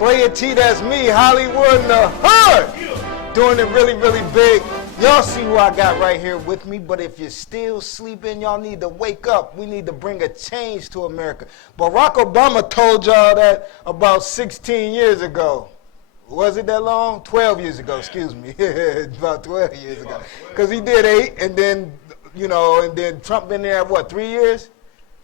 Player T, that's me, Hollywood in the hood. Doing it really, really big. Y'all see who I got right here with me, but if you're still sleeping, y'all need to wake up. We need to bring a change to America. Barack Obama told y'all that about 16 years ago. Was it that long? 12 years ago, excuse me. About 12 years ago. Because he did 8, and then, and then Trump been there, what, 3 years?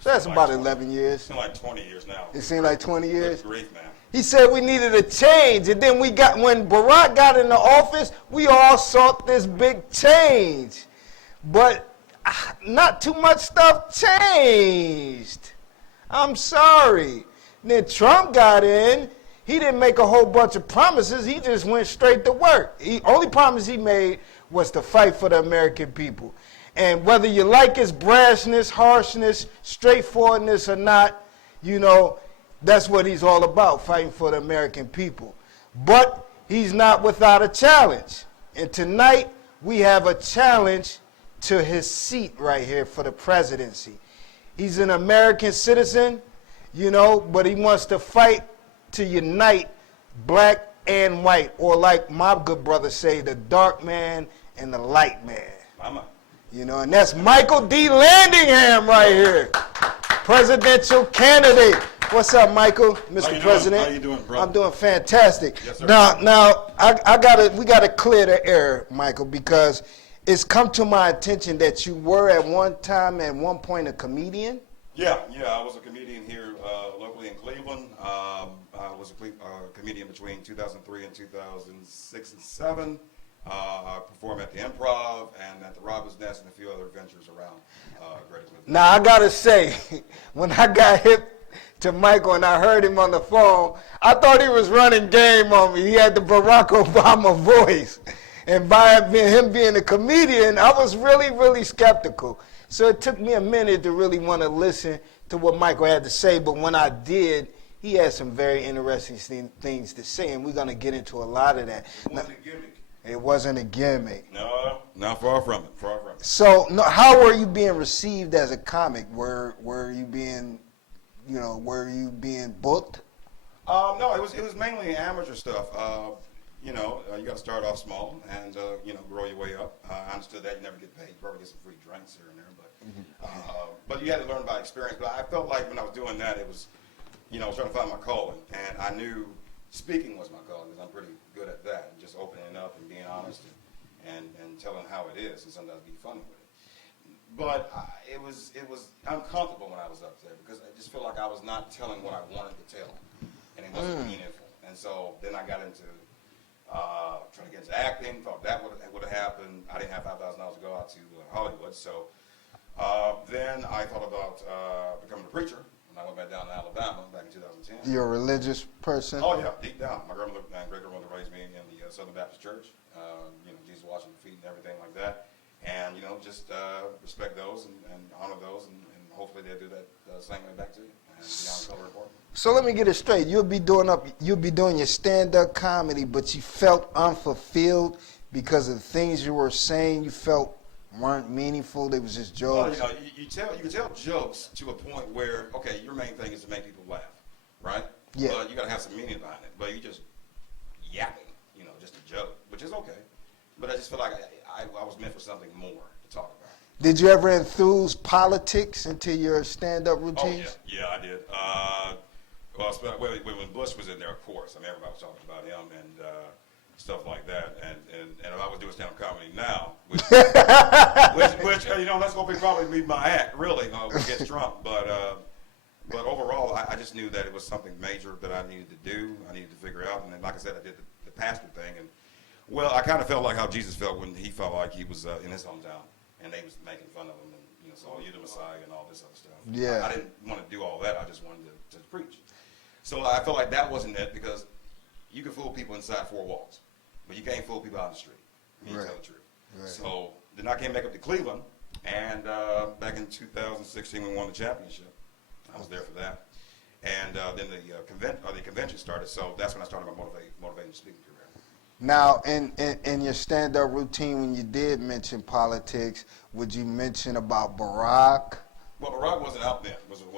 So that's about 11 years. It seems like 20 years now. It seemed like 20 years? Good grief, man. He said we needed a change, and then when Barack got in the office, we all sought this big change. But not too much stuff changed. I'm sorry. Then Trump got in. He didn't make a whole bunch of promises. He just went straight to work. The only promise he made was to fight for the American people. And whether you like his brashness, harshness, straightforwardness or not, that's what he's all about, fighting for the American people. But he's not without a challenge. And tonight, we have a challenge to his seat right here for the presidency. He's an American citizen, but he wants to fight to unite black and white, or like my good brother say, the dark man and the light man. Mama. And that's Michael D. Landingham right here, presidential candidate. What's up, Michael, Mr. President? How you doing, brother? I'm doing fantastic. Yes, sir. Now, we gotta clear the air, Michael, because it's come to my attention that you were at one time, at one point, a comedian. Yeah, I was a comedian here locally in Cleveland. I was a comedian between 2003 and 2006 and 7. I performed at the Improv and at the Robin's Nest and a few other ventures around Greater Cleveland. Now, I gotta say, when I got hip to Michael and I heard him on the phone, I thought he was running game on me. He had the Barack Obama voice. And by him being a comedian, I was really, really skeptical. So it took me a minute to really want to listen to what Michael had to say. But when I did, he had some very interesting things to say. And we're going to get into a lot of that. It wasn't a gimmick. It wasn't a gimmick. No, not far from it. Far from it. So how were you being received as a comic? Were you being, were you being booked? No, it was mainly amateur stuff. You got to start off small and grow your way up. I understood that you never get paid. You probably get some free drinks here and there, but you had to learn by experience. But I felt like when I was doing that, it was, I was trying to find my calling, and I knew speaking was my calling because I'm pretty good at that, and just opening up and being honest and telling how it is, and sometimes be funny with it. But it was uncomfortable when I was up there because I just felt like I was not telling what I wanted to tell, and it wasn't meaningful. And so then I got into trying to get into acting. Thought that would have happened. I didn't have $5,000 to go out to Hollywood, so then I thought about becoming a preacher. When I went back down to Alabama back in 2010. You're a religious person? Oh yeah, deep down. My grandmother and great grandmother raised me in the Southern Baptist Church. Jesus washing the feet and everything like that, and just respect those and honor those, and hopefully they'll do that same way back to you. And beyond color report. So let me get it straight. You'll be doing your stand-up comedy, but you felt unfulfilled because of the things you were saying. You felt weren't meaningful. They was just jokes. Well, you can tell jokes to a point where your main thing is to make people laugh, right? Yeah. But you got to have some meaning behind it. But you just yapping, just a joke, which is okay. But I just feel like I was meant for something more to talk about. Did you ever infuse politics into your stand-up routines? Oh yeah, I did. When Bush was in there, of course. I mean, everybody was talking about him and stuff like that. And if I was doing stand-up comedy now, which that's going to probably be my act, really, against Trump. But overall, I just knew that it was something major that I needed to do. I needed to figure out. And then, like I said, I did the pastor thing. And I kind of felt like how Jesus felt when he felt like he was in his hometown, and they was making fun of him, and so you the Messiah and all this other stuff. Yeah. I didn't want to do all that. I just wanted to preach. So I felt like that wasn't it, because you can fool people inside four walls, but you can't fool people out in the street. You tell the truth. Right. So then I came back up to Cleveland, and back in 2016 we won the championship. I was there for that, and then the convention started. So that's when I started my motivating speaking career. Now, in your stand-up routine, when you did mention politics, would you mention about Barack? Well, Barack wasn't out then. Wasn't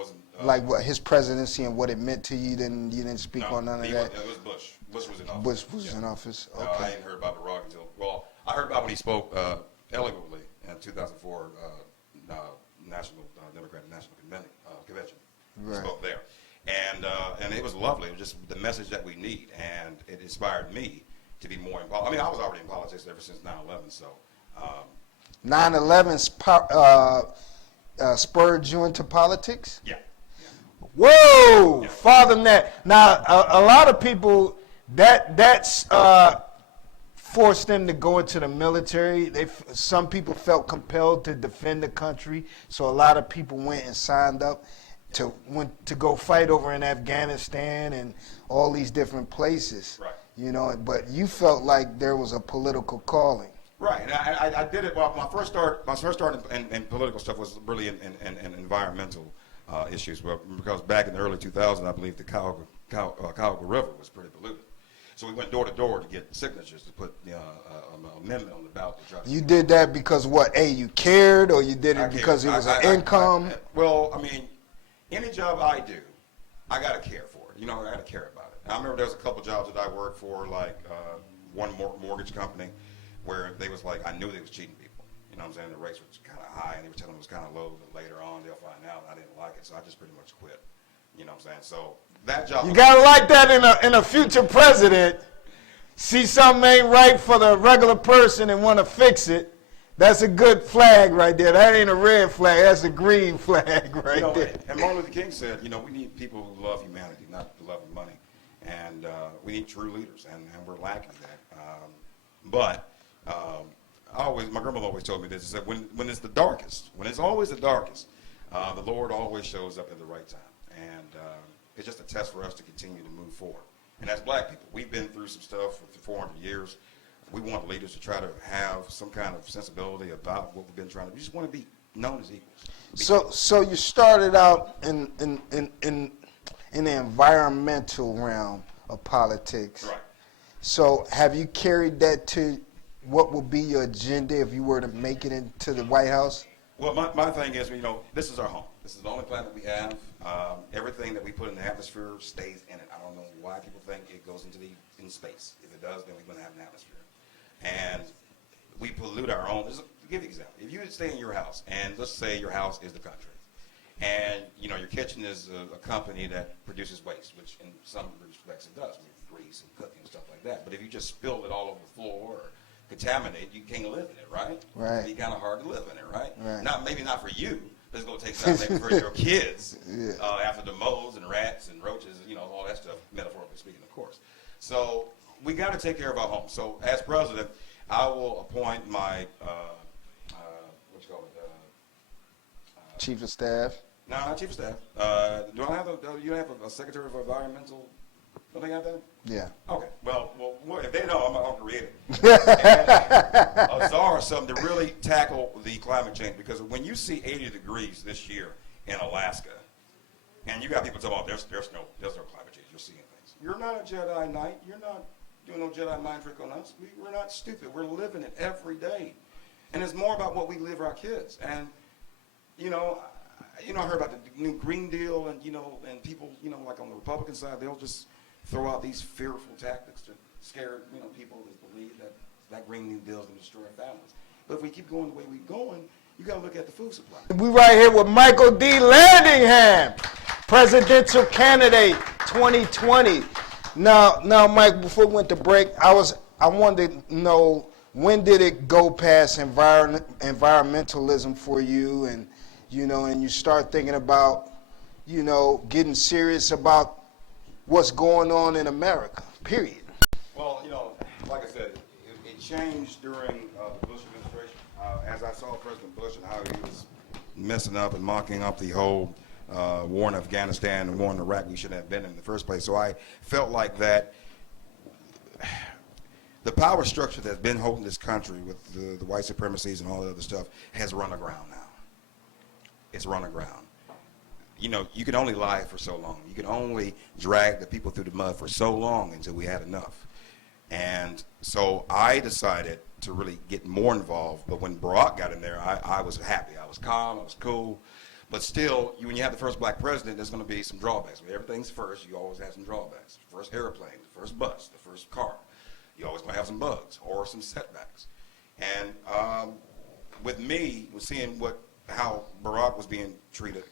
Like what his presidency and what it meant to you? You didn't speak No, on none of it that. was Bush. Bush was in office. Bush was in office. I Okay. hadn't heard about Barack until, well, I heard about when he spoke eloquently in 2004 National Democratic National Convention. He Right. spoke there, and it was lovely. It was just the message that we need, and it inspired me to be more involved. I mean, I was already in politics ever since 9/11, so. 9/11 spurred you into politics? Yeah. Whoa, farther than that. Now, a lot of people that's forced them to go into the military. Some people felt compelled to defend the country, so a lot of people went and signed up to go fight over in Afghanistan and all these different places. Right. You know, but you felt like there was a political calling. Right, and I did it. Well, my first start in political stuff was really in environmental issues. Well, because back in the early 2000s, I believe the Cuyahoga River was pretty polluted. So we went door to door to get signatures to put an amendment on the ballot to try to. You did that because what? You cared, or you did it because it was an income? Well, I mean, any job I do, I gotta care for it. You know, I gotta care about it. I remember there was a couple jobs that I worked for, like one mortgage company, where they was like, I knew they was cheating people. You know what I'm saying? The rates was kind of high, and they were telling them it was kind of low, but later on they'll find out. I didn't like it, so I just pretty much quit. You know what I'm saying? So that job. You gotta like that in a future president. See something ain't right for the regular person and want to fix it. That's a good flag right there. That ain't a red flag. That's a green flag right there. And Martin Luther King said, you know, we need people who love humanity, not the love of money. And we need true leaders, and we're lacking that. My grandmother always told me this, is that when it's the darkest, when it's always the darkest, the Lord always shows up at the right time. And it's just a test for us to continue to move forward. And as black people, we've been through some stuff for 400 years. We want leaders to try to have some kind of sensibility about what we've been trying to do. We just want to be known as equals. So you started out in the environmental realm of politics. Right. So have you carried that to what would be your agenda if you were to make it into the White House? Well, my thing is, you know, this is our home. This is the only planet we have. Everything that we put in the atmosphere stays in it. I don't know why people think it goes in space. If it does, then we're going to have an atmosphere. And we pollute our own. To give you an example, if you stay in your house, and let's say your house is the country, and you know your kitchen is a company that produces waste, which in some respects it does, with grease and cooking and stuff like that. But if you just spill it all over the floor or contaminate, you can't live in it, right? Right. It'd be kind of hard to live in it, right? Right. Maybe not for you, but it's going to take time maybe for your kids Yeah. After the moles and rats and roaches, you know, all that stuff, metaphorically speaking, of course. So we got to take care of our home. So as president, I will appoint my, what you call it? Chief of Staff? No, not chief of staff. Do you have a secretary of environmental? Don't they have that? Yeah. Okay. Well, if they don't, I'll create it. A czar or something to really tackle the climate change, because when you see 80 degrees this year in Alaska, and you got people talking about there's no climate change, you're seeing things. You're not a Jedi Knight. You're not doing no Jedi mind trick on us. We're not stupid. We're living it every day, and it's more about what we live our kids. And I heard about the new Green Deal, and and people, like on the Republican side, they'll just throw out these fearful tactics to scare, people that believe that Green New Deal is going to destroy families. But if we keep going the way we're going, you got to look at the food supply. We right here with Michael D. Landingham, presidential candidate 2020. Now, Mike, before we went to break, I wanted to know, when did it go past environmentalism for you, and you start thinking about, getting serious about what's going on in America, period? Well, like I said, it changed during the Bush administration. As I saw President Bush and how he was messing up and mocking up the whole war in Afghanistan and war in Iraq, we shouldn't have been in the first place. So I felt like that the power structure that's been holding this country with the white supremacies and all that other stuff has run aground now. It's run aground. You can only lie for so long. You can only drag the people through the mud for so long until we had enough. And so I decided to really get more involved. But when Barack got in there, I was happy. I was calm. I was cool. But still, when you have the first black president, there's going to be some drawbacks. When everything's first, you always have some drawbacks. First airplane, the first bus, the first car. You always going to have some bugs or some setbacks. And with me, we're seeing how Barack was being treated,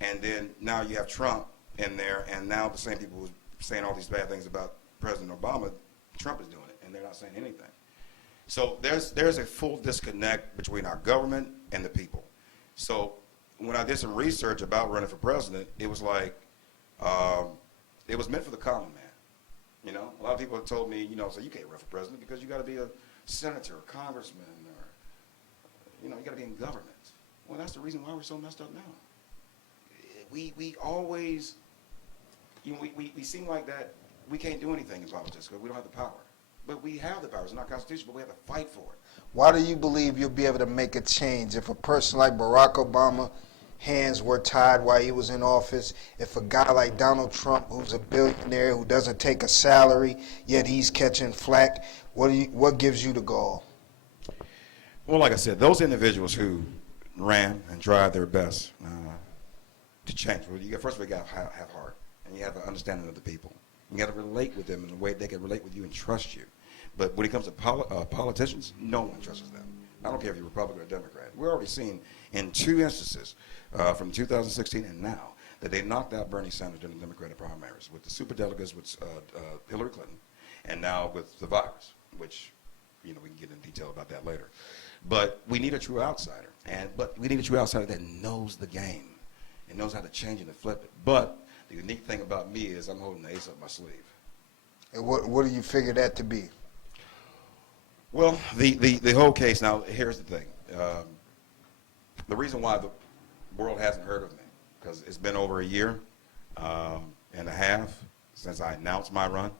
and then now you have Trump in there, and now the same people who are saying all these bad things about President Obama, Trump is doing it, and they're not saying anything. So there's a full disconnect between our government and the people. So when I did some research about running for president, it was like, it was meant for the common man. You know, a lot of people have told me, so you can't run for president because you got to be a senator, a congressman, or, you got to be in government. Well, that's the reason why we're so messed up now. We always, we seem like that we can't do anything in politics because we don't have the power. But we have the power. It's in our Constitution, but we have to fight for it. Why do you believe you'll be able to make a change if a person like Barack Obama, hands were tied while he was in office, if a guy like Donald Trump, who's a billionaire, who doesn't take a salary, yet he's catching flack, what gives you the gall? Well, like I said, those individuals who ran and tried their best to change, first of all, you got to have heart, and you have an understanding of the people. You got to relate with them in a way they can relate with you and trust you. But when it comes to politicians, no one trusts them. I don't care if you're Republican or Democrat. We're already seeing in 2 instances from 2016 and now that they knocked out Bernie Sanders in the Democratic primaries with the superdelegates with Hillary Clinton, and now with the virus, which we can get into detail about that later. But we need a true outsider, but we need a true outsider that knows the game and knows how to change it and flip it. But the unique thing about me is I'm holding the ace up my sleeve. And what do you figure that to be? Well, the whole case, now here's the thing. The reason why the world hasn't heard of me, because it's been over a year and a half since I announced my run,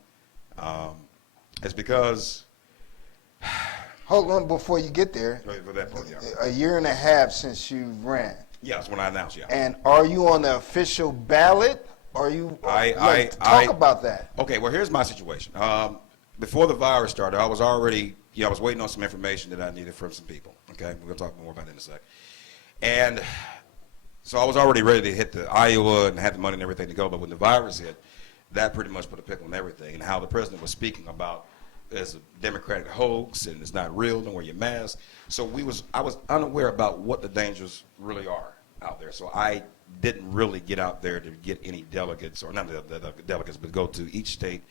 is because... Hold on before you get there. For that point, yeah. A year and a half since you ran. Yeah, that's when I announced, yeah. And are you on the official ballot? Are you? Talk about that. Okay, well, here's my situation. Before the virus started, I was already, I was waiting on some information that I needed from some people. Okay, we're going to talk more about that in a sec. And so I was already ready to hit the Iowa and had the money and everything to go. But when the virus hit, that pretty much put a pickle on everything. And how the president was speaking about it's a Democratic hoax and it's not real, don't wear your mask. So I was unaware about what the dangers really are out there. So I didn't really get out there to get any delegates, or not the delegates, but go to each state,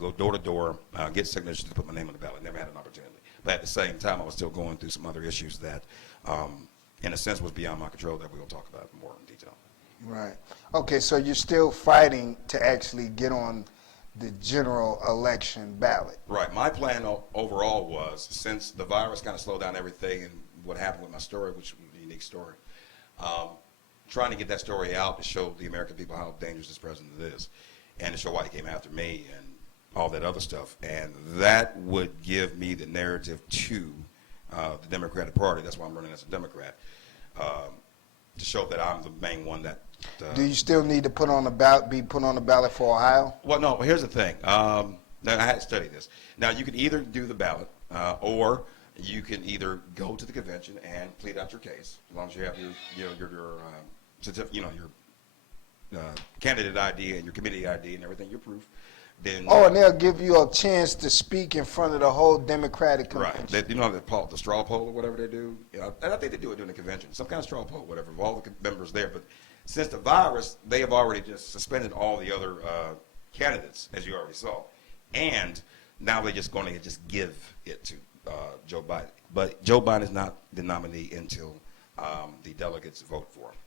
go door to door, get signatures to put my name on the ballot. Never had an opportunity. But at the same time, I was still going through some other issues that, in a sense, was beyond my control that we'll talk about more in detail. Right. Okay, so you're still fighting to actually get on the general election ballot. Right. My plan overall was, since the virus kind of slowed down everything and what happened with my story, which was a unique story, trying to get that story out to show the American people how dangerous this president is, and to show why he came after me and all that other stuff. And that would give me the narrative to the Democratic Party. That's why I'm running as a Democrat, to show that I'm the main one that... Do you still need to be put on the ballot for Ohio? Well, no. Here's the thing. Now, I had to study this. Now, you can either do the ballot, or you can either go to the convention and plead out your case, as long as you have your candidate ID and your committee ID and everything, your proof. Then, and they'll give you a chance to speak in front of the whole Democratic convention. Right. The straw poll or whatever they do. And I think they do it during the convention. Some kind of straw poll, whatever, of all the members there. But since the virus, they have already just suspended all the other candidates, as you already saw. And now they're just going to just give it to Joe Biden. But Joe Biden is not the nominee until the delegates vote for him.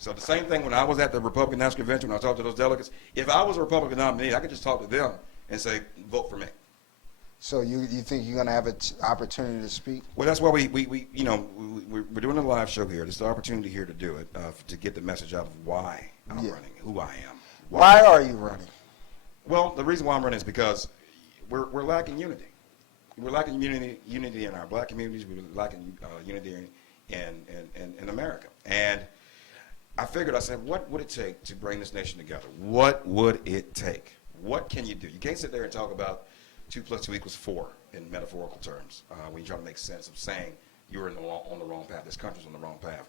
So the same thing when I was at the Republican National Convention, when I talked to those delegates, if I was a Republican nominee, I could just talk to them and say, vote for me. So you think you're going to have an opportunity to speak? Well, that's why we're doing a live show here. There's the opportunity here to do it, to get the message out of why I'm running, who I am. Why are you running? Well, the reason why I'm running is because we're lacking unity. We're lacking unity in our black communities. We're lacking unity in America. And I said, what would it take to bring this nation together? What would it take? What can you do? You can't sit there and talk about 2 + 2 = 4 in metaphorical terms when you try to make sense of saying you're on the wrong path. This country's on the wrong path.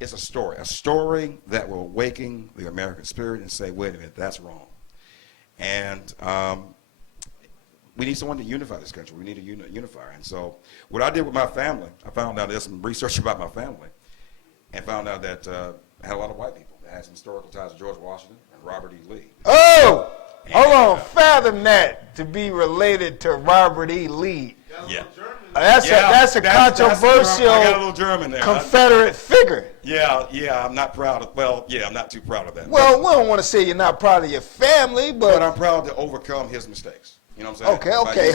It's a story that will awaken the American spirit and say, wait a minute, that's wrong. And we need someone to unify this country. We need a unifier. And so what I did with my family, I found out there's some research about my family and found out that I had a lot of white people that had some historical ties to George Washington and Robert E. Lee. Oh, hold on. Fathom that, to be related to Robert E. Lee. Yeah. That's a controversial I got a little German there. Confederate figure. Yeah, I'm not proud of, I'm not too proud of that. Well, we don't want to say you're not proud of your family, but I'm proud to overcome his mistakes. You know what I'm saying? Okay,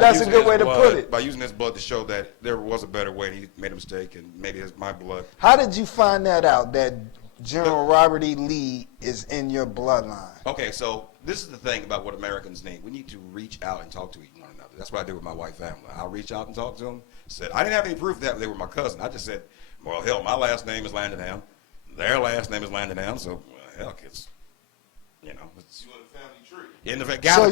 that's a good way to put it. By using his blood to show that there was a better way, he made a mistake, and maybe it's my blood. How did you find that out, that General Robert E. Lee is in your bloodline? Okay, so this is the thing about what Americans need. We need to reach out and talk to one another. That's what I did with my white family. I'll reach out and talk to them. I didn't have any proof that they were my cousin. I just said, well, hell, my last name is Landingham. Their last name is Landingham, so hell, it's, it's in the family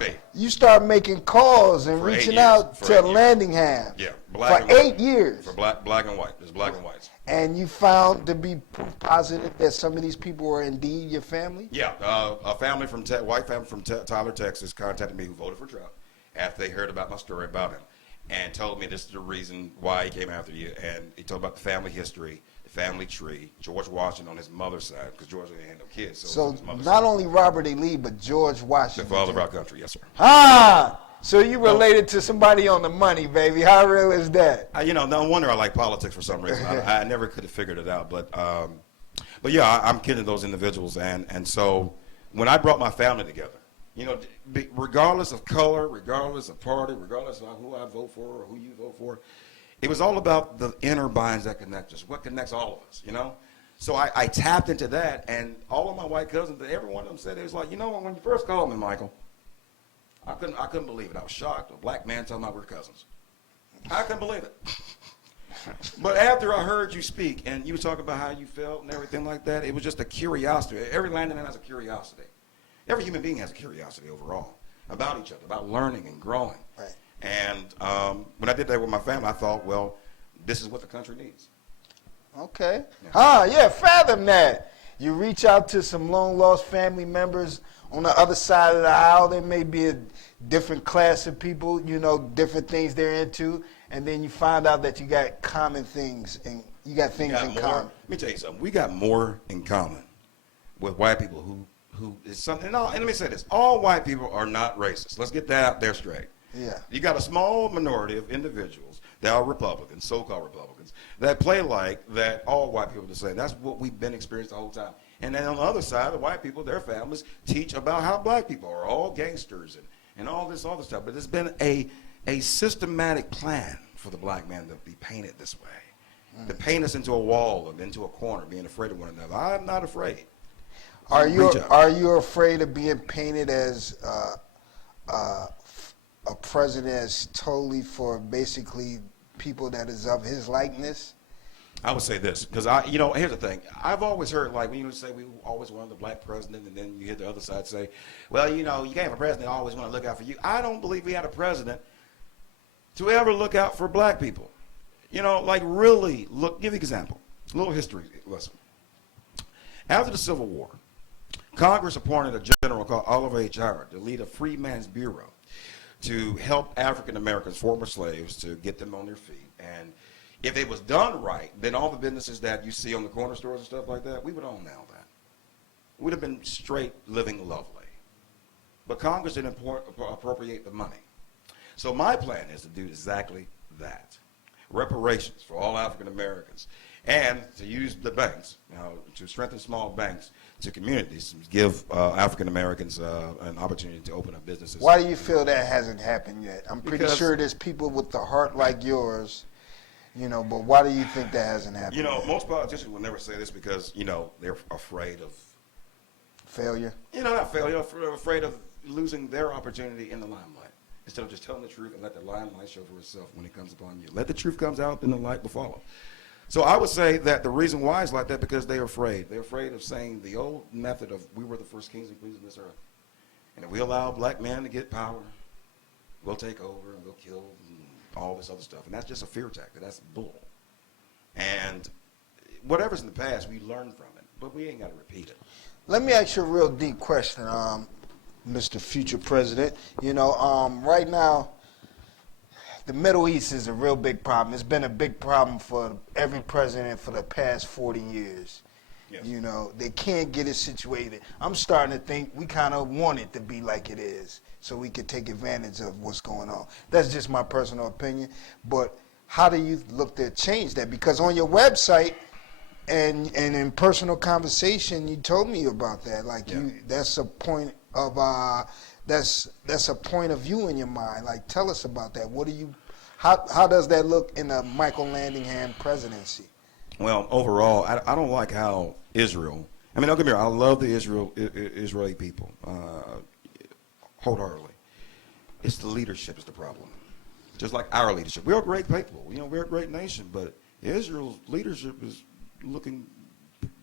tree. You start making calls and reaching out to Landingham. Yeah, for 8 years. For black and white. There's black and whites. And you found to be proof positive that some of these people were indeed your family? Yeah, a family from white family from Tyler, Texas, contacted me who voted for Trump after they heard about my story about him, and told me this is the reason why he came after you. And he told about the family history, the family tree, George Washington on his mother's side, because George didn't have no kids. So not only Robert E. Lee, but George Washington. The father of our country, yes, sir. So you related to somebody on the money, baby. How real is that? No wonder I like politics for some reason. I never could have figured it out. But yeah, I'm kidding those individuals. And so when I brought my family together, regardless of color, regardless of party, regardless of who I vote for or who you vote for, it was all about the inner binds that connect us, what connects all of us, So I tapped into that, and all of my white cousins, every one of them said, it was like, when you first called me, Michael, I couldn't believe it. I was shocked. A black man telling me we're cousins. I couldn't believe it. But after I heard you speak, and you were talking about how you felt and everything like that, it was just a curiosity. Every Landingham has a curiosity. Every human being has a curiosity overall about each other, about learning and growing. Right. And when I did that with my family, I thought, well, this is what the country needs. Okay. Yeah, fathom that. You reach out to some long-lost family members on the other side of the aisle. There may be a different class of people, different things they're into, and then you find out that you got common things, and you got things in common. Let me tell you something. We got more in common with white people who is something. And let me say this: all white people are not racist. Let's get that out there straight. Yeah. You got a small minority of individuals that are Republicans, so-called Republicans, that play like that all white people to say. That's what we've been experiencing the whole time. And then on the other side, the white people, their families, teach about how black people are all gangsters and all this other stuff. But there's been a systematic plan for the black man to be painted this way, to paint us into a wall and into a corner, being afraid of one another. I'm not afraid. Are you afraid of being painted as a president as totally for basically people that is of his likeness? I would say this, because here's the thing. I've always heard, like, when you say we always wanted the black president, and then you hear the other side say, well, you can't have a president that always want to look out for you. I don't believe we had a president to ever look out for black people. Really look. Give you an example. A little history lesson. After the Civil War, Congress appointed a general called Oliver H. Howard to lead a Freedmen's Bureau to help African Americans, former slaves, to get them on their feet. And if it was done right, then all the businesses that you see on the corner stores and stuff like that, we would own now that. We'd have been straight living lovely. But Congress didn't appropriate the money. So my plan is to do exactly that. Reparations for all African Americans. And to use the banks, to strengthen small banks to communities, give African Americans an opportunity to open up businesses. Why do you feel that hasn't happened yet? I'm pretty sure there's people with the heart like yours, but why do you think that hasn't happened yet? Most politicians will never say this because, they're afraid of failure. Not failure, afraid of losing their opportunity in the limelight. Instead of just telling the truth and let the limelight show for itself when it comes upon you. Let the truth comes out, then the light will follow. So I would say that the reason why is like that because they're afraid. They're afraid of saying the old method of we were the first kings and queens of this earth. And if we allow black men to get power, we'll take over and we'll kill and all this other stuff. And that's just a fear tactic. That's bull. And whatever's in the past, we learn from it, but we ain't got to repeat it. Let me ask you a real deep question, Mr. Future President. You know, right now, the Middle East is a real big problem. It's been a big problem for every president for the past 40 years. Yes. You know, they can't get it situated. I'm starting to think we kind of want it to be like it is so we can take advantage of what's going on. That's just my personal opinion. But how do you look to change that? Because on your website and in personal conversation, you told me about that. Like, yeah. That's a point of that's a point of view in your mind. Like, tell us about that. How does that look in the Michael Landingham presidency? Well, overall, I don't like how Israel. I mean, don't get me wrong. I love the Israeli people wholeheartedly. It's the leadership is the problem. Just like our leadership, we're a great people. You know, we're a great nation, but Israel's leadership is looking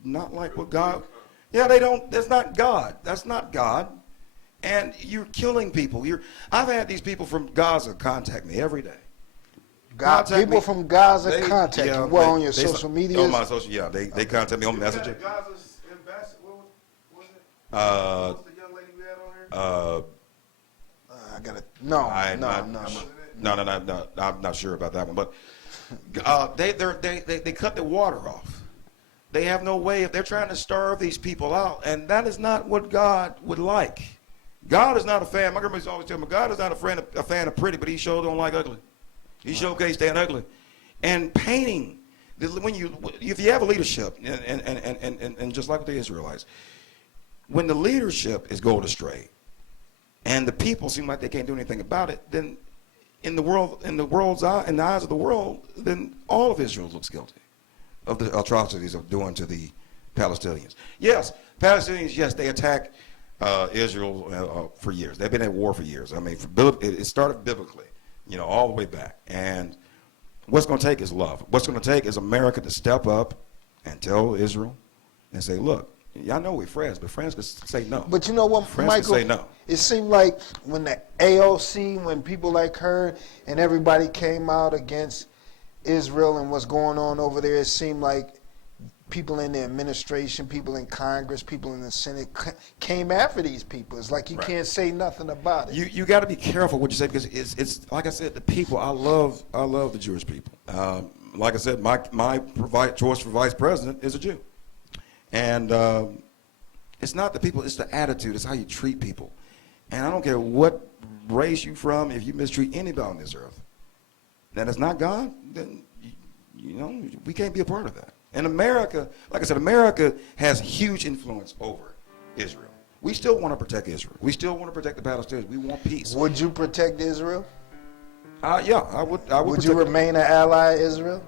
not like what God. Yeah, they don't. That's not God. That's not God. And you're killing people. I've had these people from Gaza contact me every day. People from Gaza contact you. Well, on your social media? On my social, yeah. They contact me on Messenger. Gaza's ambassador, what was it? What was the young lady we had on here? No. I'm not sure about that one. But they cut the water off. They have no way. If they're trying to starve these people out, and that is not what God would like. God is not a fan. My grandma always tell me, God is not a fan of pretty, but He sure don't like ugly. He sure can't stand ugly. And painting, if you have a leadership, and just like with the Israelites, when the leadership is going astray, and the people seem like they can't do anything about it, then in the eyes of the world, then all of Israel looks guilty of the atrocities of doing to the Palestinians. Yes, Palestinians. Yes, they attack Israel for years. They've been at war for years. I mean, it started biblically. You know, all the way back. And what's going to take is love. What's going to take is America to step up and tell Israel and say, look, y'all know we're friends, but friends can say no. But you know what, friends Michael? Can say no. It seemed like when the AOC, when people like her and everybody came out against Israel and what's going on over there, it seemed like people in the administration, people in Congress, people in the Senate came after these people. It's like you can't say nothing about it. You got to be careful what you say, because it's like I said, the people. I love the Jewish people. Like I said, my choice for vice president is a Jew, and it's not the people, it's the attitude, it's how you treat people. And I don't care what race you from, if you mistreat anybody on this earth, that is not God, then you know we can't be a part of that. And America, like I said, America has huge influence over Israel. We still want to protect Israel. We still want to protect the Palestinians. We want peace. Would you protect Israel? Yeah, I would. Would you remain an ally of Israel?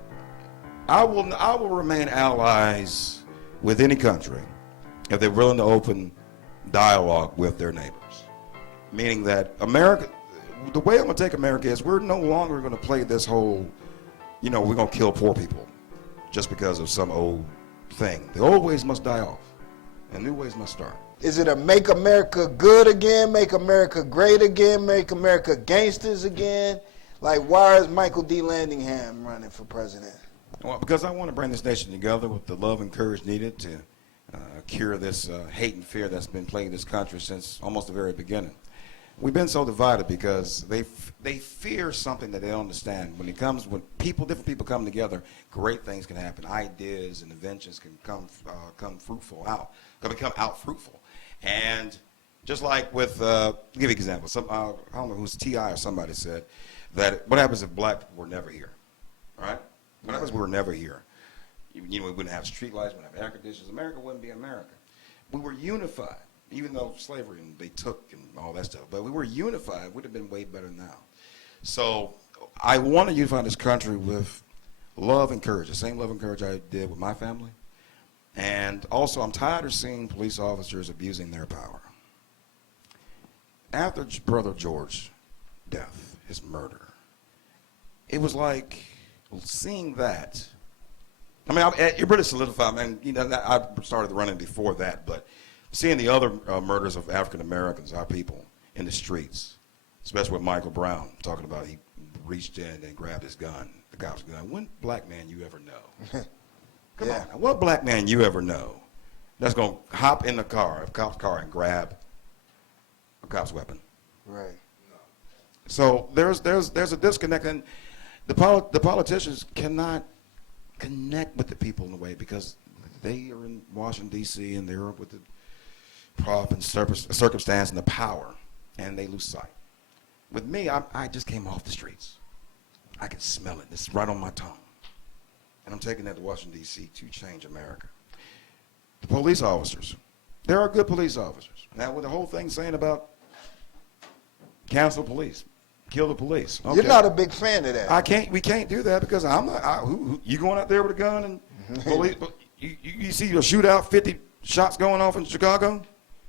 I will remain allies with any country if they're willing to open dialogue with their neighbors. Meaning that America, the way I'm going to take America is we're no longer going to play this whole, we're going to kill poor people just because of some old thing. The old ways must die off, and new ways must start. Is it a make America good again, make America great again, make America gangsters again? Like, why is Michael D. Landingham running for president? Well, because I want to bring this nation together with the love and courage needed to cure this hate and fear that's been plaguing this country since almost the very beginning. We've been so divided because they fear something that they don't understand. When different people come together, great things can happen. Ideas and inventions can become out fruitful. And just like with, give you an example. I don't know who's T.I. or somebody said that what happens if black people were never here, right? What happens if we were never here? We wouldn't have street lights, we wouldn't have air conditioners. America wouldn't be America. We were unified. Even though slavery and they took and all that stuff, but we were unified, would have been way better now. So I want to unify this country with love and courage, the same love and courage I did with my family. And also, I'm tired of seeing police officers abusing their power. After Brother George's death, his murder, it was like seeing that. I mean, it really solidified, man. I started running before that, but seeing the other murders of African Americans, our people, in the streets, especially with Michael Brown, talking about he reached in and grabbed his gun, the cop's gun. When black man you ever know Come on. Now, what black man you ever know that's going to hop in the car, a cop's car, and grab a cop's weapon? Right. So there's a disconnect, and the politicians cannot connect with the people in a way because they are in Washington, D.C., and they're with the prop and circumstance and the power, and they lose sight. With me, I just came off the streets. I can smell it. It's right on my tongue. And I'm taking that to Washington, D.C. to change America. The police officers, there are good police officers. Now, with the whole thing saying about cancel police, kill the police. Okay. You're not a big fan of that. We can't do that because I'm not. You going out there with a gun and police? You see a shootout, 50 shots going off in Chicago,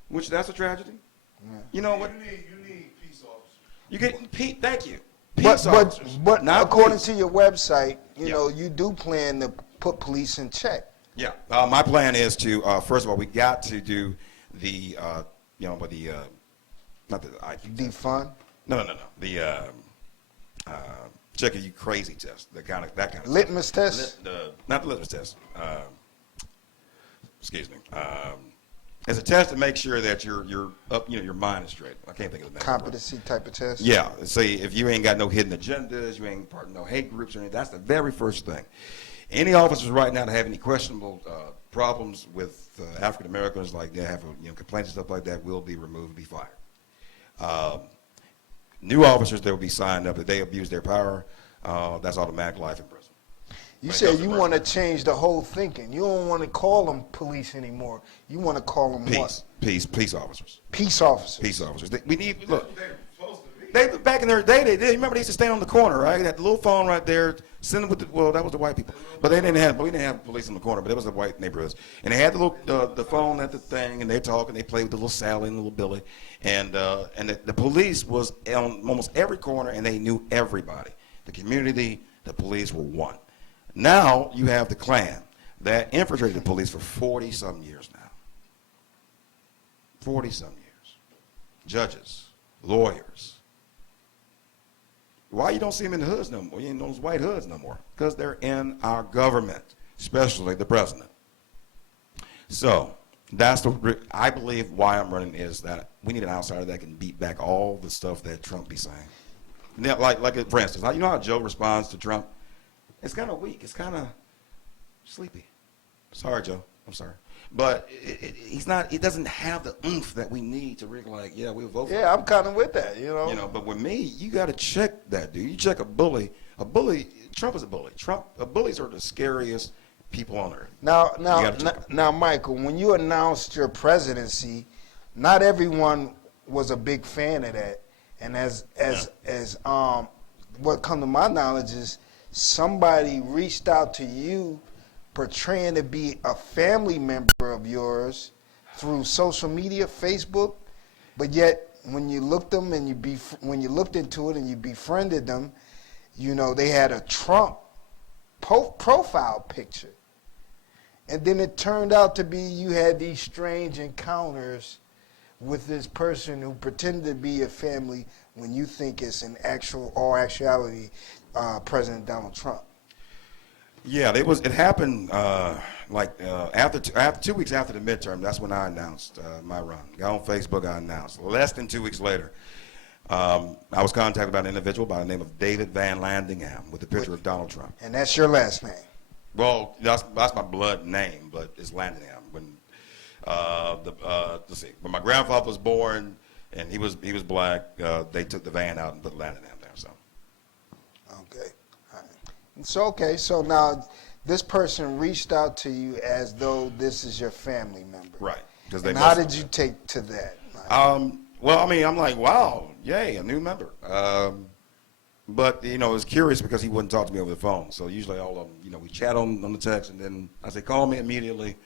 which that's a tragedy. Yeah. You know what? You need peace officers. You get Pete. Thank you. Peace officers. But not according police. to your website, you know, you do plan to put police in check. Yeah. My plan is to first of all, we got to do the not the Defund? No. The check you crazy test. That kind of Litmus stuff. test? Not the litmus test. Excuse me. It's a test to make sure that you're up. Your mind is straight. I can't think of the name. Competency type of test? Yeah. Say if you ain't got no hidden agendas, you ain't part of no hate groups or anything. That's the very first thing. Any officers right now that have any questionable problems with African Americans, like they have complaints and stuff like that, will be removed and be fired. New officers that will be signed up if they abuse their power, that's automatic life in prison. You said you want to change the whole thinking. You don't want to call them police anymore. You want to call them what? Peace officers. Peace officers. Peace officers. We need look. They're supposed to be. They back in their day, they did. Remember, they used to stand on the corner, right? That little phone right there. Send them with that was the white people, but we didn't have police on the corner. But it was the white neighborhoods, and they had the little the phone at the thing, and they talk and they play with the little Sally and the little Billy, and the police was on almost every corner, and they knew everybody. The community, the police were one. Now you have the Klan that infiltrated the police for 40-some years now. 40-some years. Judges, lawyers. Why you don't see them in the hoods no more? You ain't those white hoods no more. Because they're in our government, especially the president. So that's I believe why I'm running is that we need an outsider that can beat back all the stuff that Trump be saying. Now, like for instance, you know how Joe responds to Trump? It's kind of weak. It's kind of sleepy. Sorry, Joe. I'm sorry. But he's not. He doesn't have the oomph that we need to really we'll vote for him. Yeah, I'm kind of with that, you know. But with me, you got to check that dude. You check a bully. Trump is a bully. Bullies are the scariest people on earth. Now, Michael, when you announced your presidency, not everyone was a big fan of that. And as what come to my knowledge is somebody reached out to you portraying to be a family member of yours through social media, Facebook, but yet when you looked them and when you looked into it and you befriended them, they had a Trump profile picture. And then it turned out to be you had these strange encounters with this person who pretended to be a family when you think it's in actuality President Donald Trump. Yeah, it happened after 2 weeks after the midterm. That's when I announced my run. Got on Facebook, I announced. Less than 2 weeks later, I was contacted by an individual by the name of David Van Landingham with a picture of Donald Trump. And that's your last name? Well, that's my blood name, but it's Landingham. Let's see. When my grandfather was born and he was black, they took the Van out and put Landingham there. So. Okay. All right. So now this person reached out to you as though this is your family member. Right. And how did you take to that? Well, I mean, I'm like, wow, yay, a new member. But, it was curious because he wouldn't talk to me over the phone. So usually all of them, we chat on the text, and then I say, call me immediately.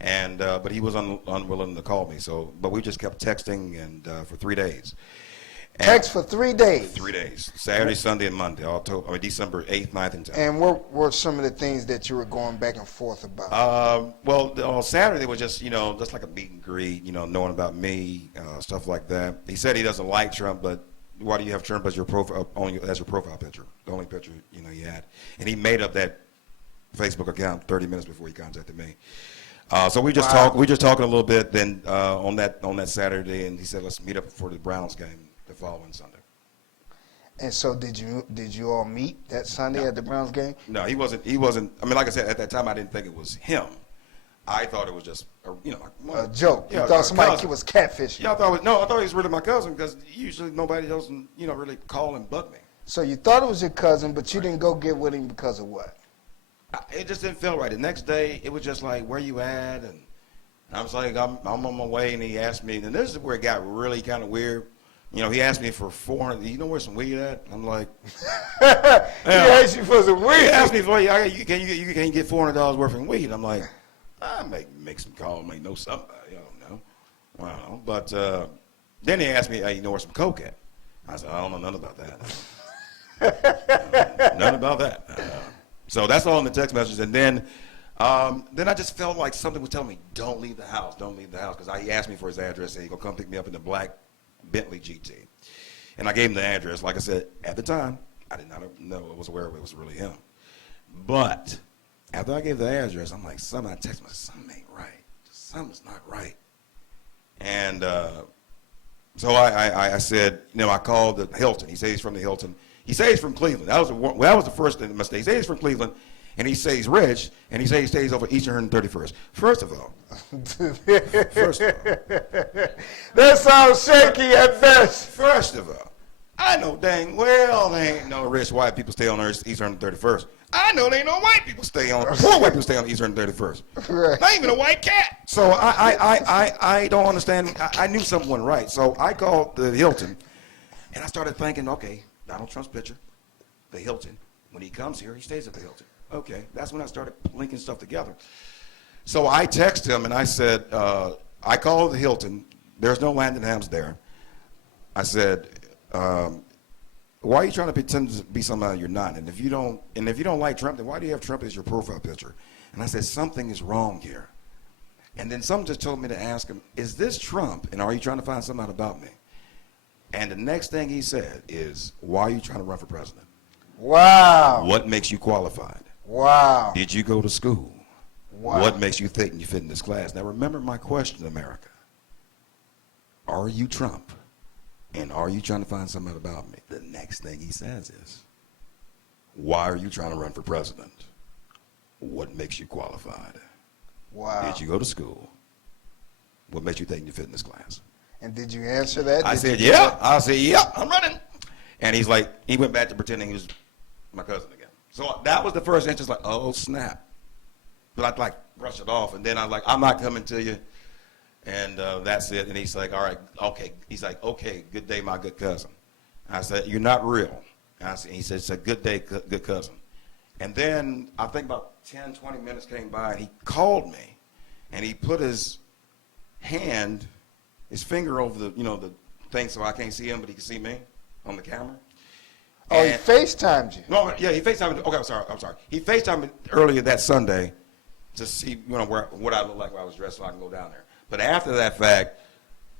And but he was unwilling to call me. But we just kept texting and for 3 days. Text for 3 days? 3 days. Saturday, Sunday, and Monday. December 8th, 9th, and 10th. And what were some of the things that you were going back and forth about? On Saturday, it was just like a meet and greet, knowing about me, stuff like that. He said he doesn't like Trump, but why do you have Trump as your profile picture? The only picture, he had. And he made up that Facebook account 30 minutes before he contacted me. So we just Wow. we just talking a little bit. Then on that Saturday, and he said, let's meet up for the Browns game the following Sunday. And so did you all meet that Sunday at the Browns game? No, he wasn't. I mean, like I said, at that time, I didn't think it was him. I thought it was just, A joke. Yeah, You thought a somebody cousin. was catfishing. Yeah, I thought he was really my cousin because usually nobody doesn't, really call and bug me. So you thought it was your cousin, but you didn't go get with him because of what? It just didn't feel right. The next day, it was just like, where you at? And I was like, I'm on my way, and he asked me, and this is where it got really kind of weird. He asked me for 400. You know where some weed at? I'm like, He asked you for some he weed. asked me for, can you get $400 worth of weed? I'm like, I make some call, make know something. I don't know. I don't know. But then he asked me, hey, you know where some coke at? I said, I don't know nothing about that. Nothing about that. So that's all in the text message. And then I just felt like something was telling me, don't leave the house, because he asked me for his address, and he go come pick me up in the black Bentley GT. And I gave him the address. Like I said, at the time, I did not know, I was aware of it was really him. But after I gave the address, I'm like, I text me, something ain't right. Something's not right. And so I said, I called the Hilton. He says he's from the Hilton. He says he's from Cleveland. That was the first mistake. He says he's from Cleveland, and he says he's rich, and he says he stays over Eastern 131st. First of all, That sounds shaky at best. First of all, I know dang well there ain't no rich white people stay on Eastern 131st. I know there ain't no white people stay on. Poor white people stay on Eastern 31st. Right. Not even a white cat. So I don't understand. I knew something wasn't right. So I called the Hilton, and I started thinking, okay, Donald Trump's picture, the Hilton. When he comes here, he stays at the Hilton. Okay, that's when I started linking stuff together. So I texted him, and I said, I called the Hilton. There's no Landinghams there. I said, why are you trying to pretend to be somebody you're not? And if you don't like Trump, then why do you have Trump as your profile picture? And I said, something is wrong here. And then someone just told me to ask him, is this Trump? And are you trying to find something out about me? And the next thing he said is, why are you trying to run for president? Wow. What makes you qualified? Wow. Did you go to school? Wow. What makes you think you fit in this class? Now remember my question, America. Are you Trump? And are you trying to find something about me? The next thing he says is, why are you trying to run for president? What makes you qualified? Wow. Did you go to school? What makes you think you fit in this class? And did you answer that? I said, yeah. I said, yeah, I'm running. And he's like, he went back to pretending he was my cousin again. So that was the first instance, like, oh, snap. But I'd like brush it off. And then I was like, I'm not coming to you. And that's it. And he's like, all right, okay. He's like, okay, good day, my good cousin. I said, you're not real. And he said, it's a good day, good cousin. And then I think about 10, 20 minutes came by, and he called me. And he put his finger over the thing so I can't see him, but he can see me on the camera. Oh, he FaceTimed you. No, yeah, he FaceTimed me. Okay, I'm sorry. He FaceTimed me earlier that Sunday to see what I look like when I was dressed so I can go down there. But after that fact,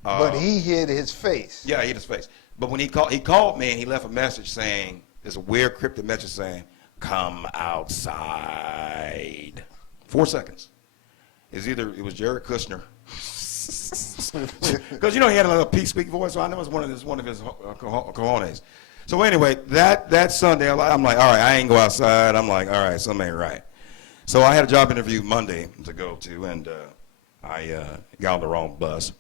but he hid his face. Yeah, he hid his face. But when he called me and he left a message saying, there's a weird cryptic message saying, come outside. 4 seconds. It was Jared Kushner. Because he had a little peace-speak voice, so I know it was one of his cojones. So anyway, that Sunday, I'm like, all right, I ain't go outside. I'm like, all right, something ain't right. So I had a job interview Monday to go to, and I got on the wrong bus.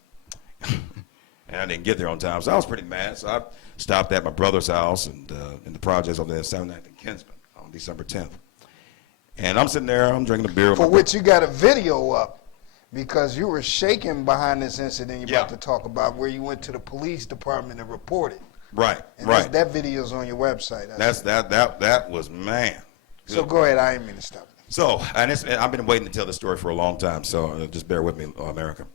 And I didn't get there on time, so I was pretty mad. So I stopped at my brother's house and in the projects over there in 79th and Kinsman on December 10th. And I'm sitting there, I'm drinking a beer. For which you got a video up because you were shaking behind this incident you're about to talk about, where you went to the police department and reported. Right, and right. That video's on your website. That was, man. So go ahead, I didn't mean to stop. So, and I've been waiting to tell this story for a long time, so just bear with me, America.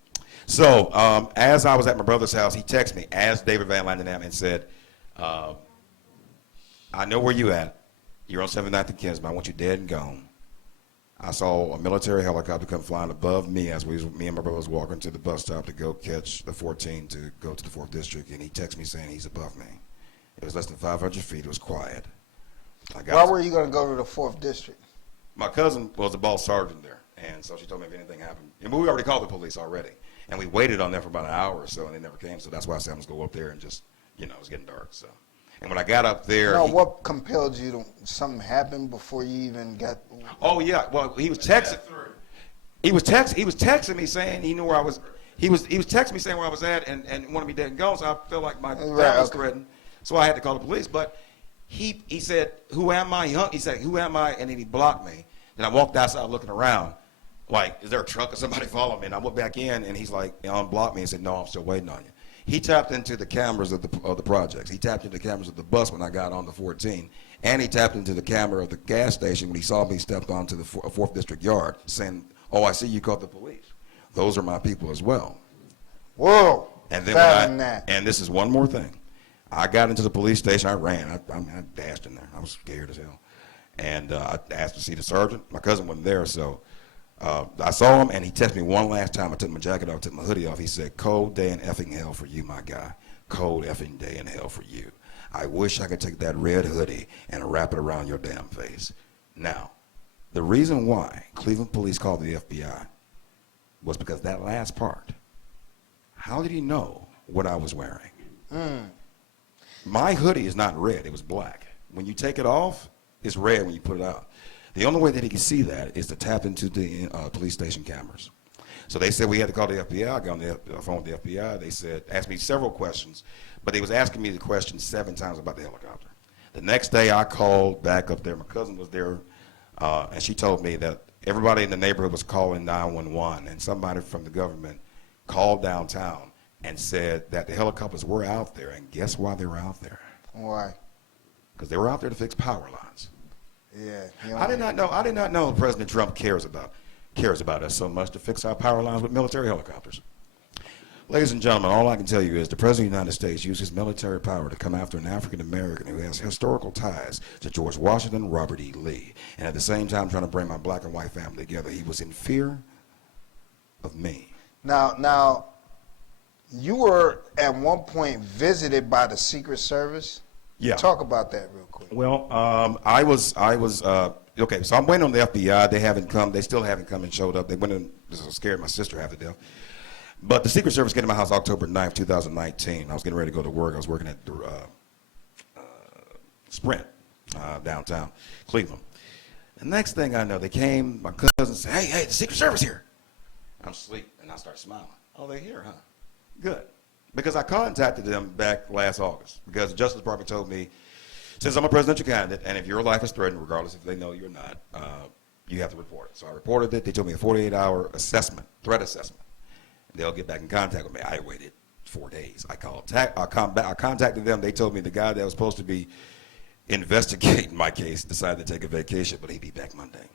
So, as I was at my brother's house, he texted me, as David Van Landingham, and said, I know where you at. You're on 79th and Kinsman. I want you dead and gone. I saw a military helicopter come flying above me as me and my brother was walking to the bus stop to go catch the 14 to go to the 4th District, and he texted me saying he's above me. It was less than 500 feet. It was quiet. Why were you going to go to the 4th District? My cousin was the boss sergeant there, and so she told me if anything happened. And we already called the police already, and we waited on them for about an hour or so, and they never came. So that's why I said I'm gonna go up there and just, it was getting dark. So, and when I got up there, Now, what compelled you to? Something happened before you even got? oh yeah, well he was texting. He was texting me saying he knew where I was. He was texting me saying where I was at and wanted me dead and gone. So I felt like my family was threatened. So I had to call the police. But he said, "Who am I?" He said, "Who am I?" And then he blocked me. Then I walked outside looking around, like, is there a truck or somebody following me? And I went back in, and he's like, unblocked me and said, "No, I'm still waiting on you." He tapped into the cameras of the projects. He tapped into the cameras of the bus when I got on the 14, and he tapped into the camera of the gas station when he saw me stepped onto the 4th District yard, saying, "Oh, I see you called the police. Those are my people as well." Whoa! And then and this is one more thing. I got into the police station. I ran. I dashed in there. I was scared as hell. And I asked to see the sergeant. My cousin wasn't there, so I saw him, and he texted me one last time. I took my jacket off, took my hoodie off. He said, "Cold day in effing hell for you, my guy. Cold effing day in hell for you. I wish I could take that red hoodie and wrap it around your damn face." Now, the reason why Cleveland police called the FBI was because that last part. How did he know what I was wearing? My hoodie is not red. It was black. When you take it off, it's red when you put it out. The only way that he could see that is to tap into the police station cameras. So they said we had to call the FBI. I got on the phone with the FBI. They said, asked me several questions, but they was asking me the question 7 times about the helicopter. The next day I called back up there. My cousin was there, and she told me that everybody in the neighborhood was calling 911, and somebody from the government called downtown and said that the helicopters were out there, and guess why they were out there? Why? Because they were out there to fix power lines. Yeah. I did not know President Trump cares about us so much to fix our power lines with military helicopters. Ladies and gentlemen, all I can tell you is the President of the United States used his military power to come after an African American who has historical ties to George Washington and Robert E. Lee, and at the same time trying to bring my black and white family together. He was in fear of me. Now, you were at one point visited by the Secret Service. Yeah. Talk about that real quick. Well, I was okay. So I'm waiting on the FBI. They haven't come. They still haven't come and showed up. They went and scared my sister half to death. But the Secret Service came to my house October 9th, 2019. I was getting ready to go to work. I was working at the Sprint downtown Cleveland. The next thing I know, they came. My cousin said, "Hey, the Secret Service here." I'm asleep, and I start smiling. "Oh, they're here, huh? Good." Because I contacted them back last August, because the Justice Department told me, since I'm a presidential candidate, and if your life is threatened, regardless if they know you're not, you have to report it. So I reported it. They told me a 48-hour assessment, threat assessment. They'll get back in contact with me. I waited 4 days. I contacted them. They told me the guy that was supposed to be investigating my case decided to take a vacation, but he'd be back Monday.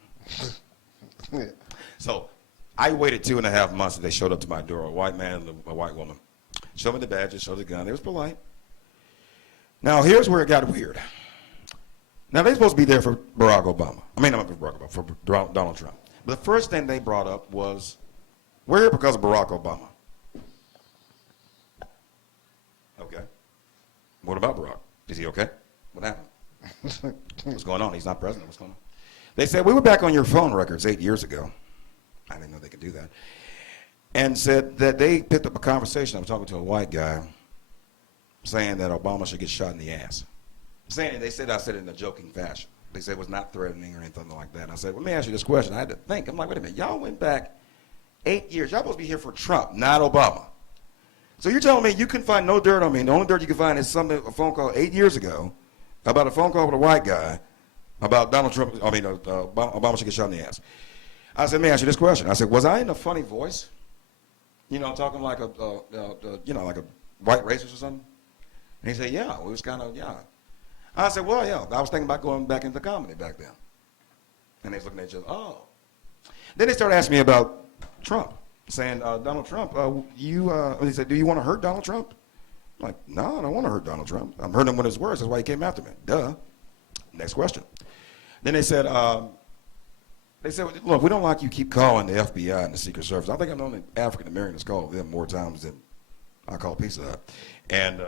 So I waited 2.5 months, and they showed up to my door, a white man and a white woman. Showed me the badges, showed the gun. They was polite. Now, here's where it got weird. Now, they're supposed to be there for Barack Obama. I mean, not for Barack Obama, for Donald Trump. But the first thing they brought up was, we're here because of Barack Obama. Okay. What about Barack? Is he okay? What happened? What's going on? He's not president. What's going on? They said, we were back on your phone records 8 years ago. I didn't know they could do that. And said that they picked up a conversation. I was talking to a white guy saying that Obama should get shot in the ass. They said I said it in a joking fashion. They said it was not threatening or anything like that. And I said, well, let me ask you this question. I had to think. I'm like, wait a minute. Y'all went back 8 years. Y'all supposed to be here for Trump, not Obama. So you're telling me you can find no dirt on me. The only dirt you can find is a phone call 8 years ago about a phone call with a white guy about Donald Trump. Obama should get shot in the ass. I said, let me ask you this question. I said, was I in a funny voice? Talking like a like a white racist or something? And he said, yeah, it was kind of, yeah. I said, well, yeah, I was thinking about going back into comedy back then. And they was looking at each other, oh. Then they started asking me about Trump, saying, Donald Trump, he said, do you want to hurt Donald Trump? I'm like, no, I don't want to hurt Donald Trump. I'm hurting him with his words. That's why he came after me. Duh. Next question. Then they said, look, we don't like you keep calling the FBI and the Secret Service. I think I'm the only African American that's called them more times than I call Pizza Hut. And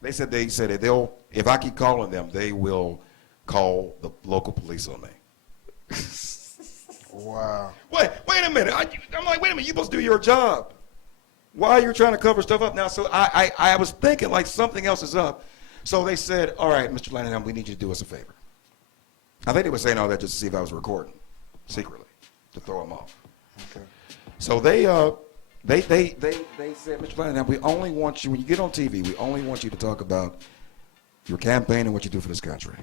they said that if I keep calling them, they will call the local police on me. Wow. Wait a minute. I'm like, wait a minute. You're supposed to do your job. Why are you trying to cover stuff up now? So I was thinking like something else is up. So they said, all right, Mr. Landingham, we need you to do us a favor. I think they were saying all that just to see if I was recording secretly to throw them off. Okay. So they said, Mr. Landingham, we only want you, when you get on TV, we only want you to talk about your campaign and what you do for this country.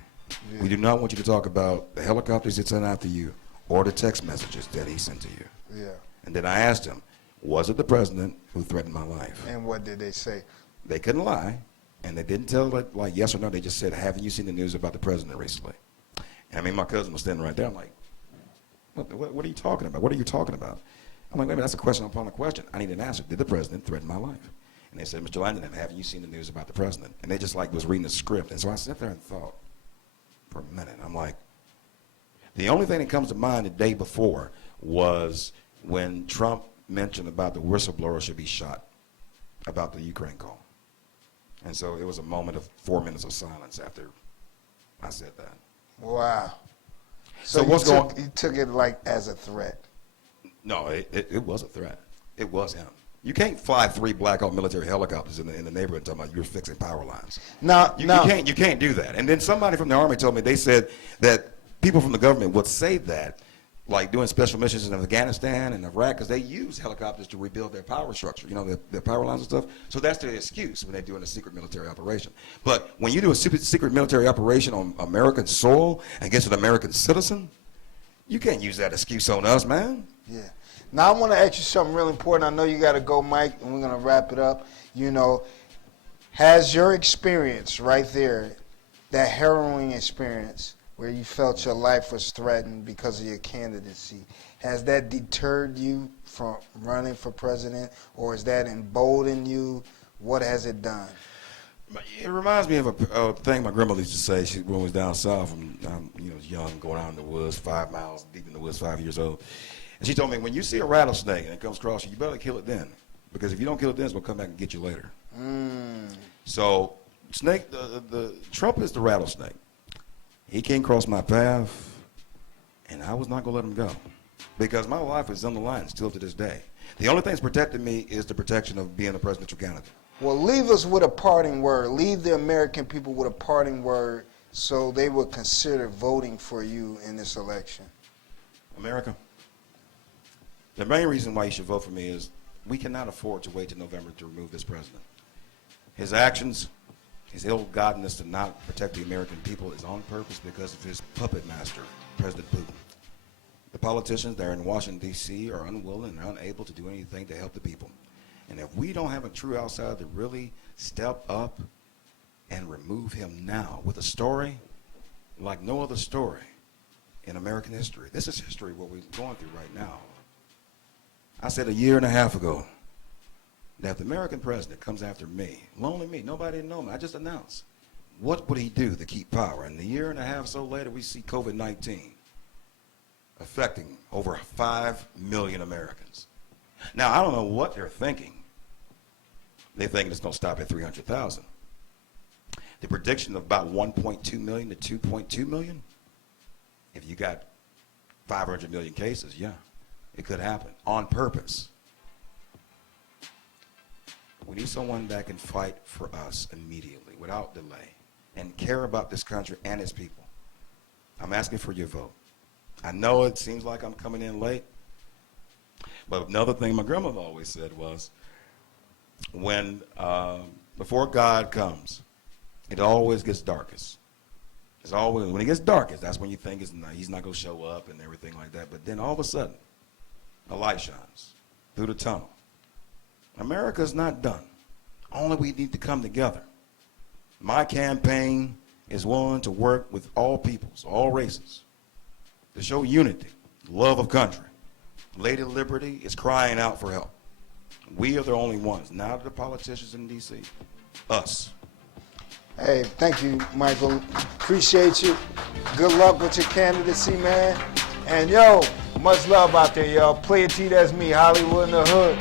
Yeah. We do not want you to talk about the helicopters that sent after you or the text messages that he sent to you. Yeah. And then I asked him, was it the president who threatened my life? And what did they say? They couldn't lie, and they didn't tell like yes or no. They just said, haven't you seen the news about the president recently? And I mean, my cousin was standing right there. I'm like, what are you talking about? What are you talking about? I'm like, wait a minute, that's a question upon a question. I need an answer. Did the president threaten my life? And they said, Mr. Landingham, haven't you seen the news about the president? And they just like was reading the script. And so I sat there and thought for a minute. I'm like, the only thing that comes to mind the day before was when Trump mentioned about the whistleblower should be shot about the Ukraine call. And so it was a moment of 4 minutes of silence after I said that. Wow. So you took it like as a threat? No, it was a threat. It was him. You can't fly 3 black owned military helicopters in the neighborhood talking about you're fixing power lines. You can't do that. And then somebody from the Army told me, they said that people from the government would say that, like doing special missions in Afghanistan and Iraq, because they use helicopters to rebuild their power structure, you know, their power lines and stuff. So that's their excuse when they're doing a secret military operation. But when you do a secret military operation on American soil against an American citizen, you can't use that excuse on us, man. Yeah. Now I want to ask you something real important. I know you got to go, Mike, and we're going to wrap it up. You know, has your experience right there, that harrowing experience, where you felt your life was threatened because of your candidacy, has that deterred you from running for president, or has that emboldened you? What has it done? It reminds me of a thing my grandmother used to say. She when was down south, and was young, going out in the woods, 5 miles deep in the woods, 5 years old. And she told me, when you see a rattlesnake and it comes across you, you better kill it then, because if you don't kill it then, it's gonna come back and get you later. So, Trump is the rattlesnake. He came across my path, and I was not going to let him go, because my life is on the line still to this day. The only thing that's protecting me is the protection of being a presidential candidate. Well, leave us with a parting word. Leave the American people with a parting word so they will consider voting for you in this election. America, the main reason why you should vote for me is we cannot afford to wait till November to remove this president. His actions, his ill-gottenness to not protect the American people is on purpose because of his puppet master, President Putin. The politicians that are in Washington, D.C. are unwilling and unable to do anything to help the people. And if we don't have a true outsider to really step up and remove him now with a story like no other story in American history. This is history, what we're going through right now. I said a year and a half ago that if the American president comes after me, lonely me, nobody know me, I just announced, what would he do to keep power? And a year and a half so later, we see COVID-19 affecting over 5 million Americans. Now, I don't know what they're thinking. They think it's going to stop at 300,000. The prediction of about 1.2 million to 2.2 million, if you got 500 million cases, yeah, it could happen on purpose. We need someone that can fight for us immediately, without delay, and care about this country and its people. I'm asking for your vote. I know it seems like I'm coming in late, but another thing my grandmother always said was, when before God comes, it always gets darkest. It's always, when it gets darkest, that's when you think he's not going to show up and everything like that. But then all of a sudden, a light shines through the tunnel. America's not done. Only we need to come together. My campaign is willing to work with all peoples, all races, to show unity, love of country. Lady Liberty is crying out for help. We are the only ones, not the politicians in D.C., us. Hey, thank you, Michael. Appreciate you. Good luck with your candidacy, man. And yo, much love out there, y'all. Player T, that's me, Hollywood in the Hood.